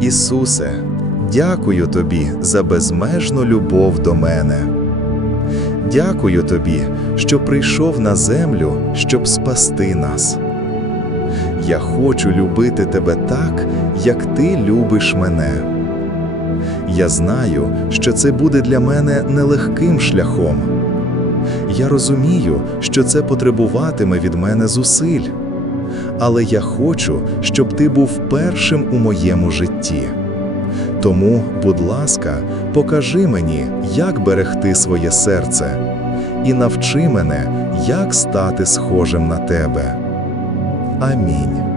Ісусе, дякую Тобі за безмежну любов до мене. Дякую Тобі, що прийшов на землю, щоб спасти нас. Я хочу любити Тебе так, як Ти любиш мене. Я знаю, що це буде для мене нелегким шляхом. Я розумію, що це потребуватиме від мене зусиль. Але я хочу, щоб ти був першим у моєму житті. Тому, будь ласка, покажи мені, як берегти своє серце, і навчи мене, як стати схожим на тебе. Амінь.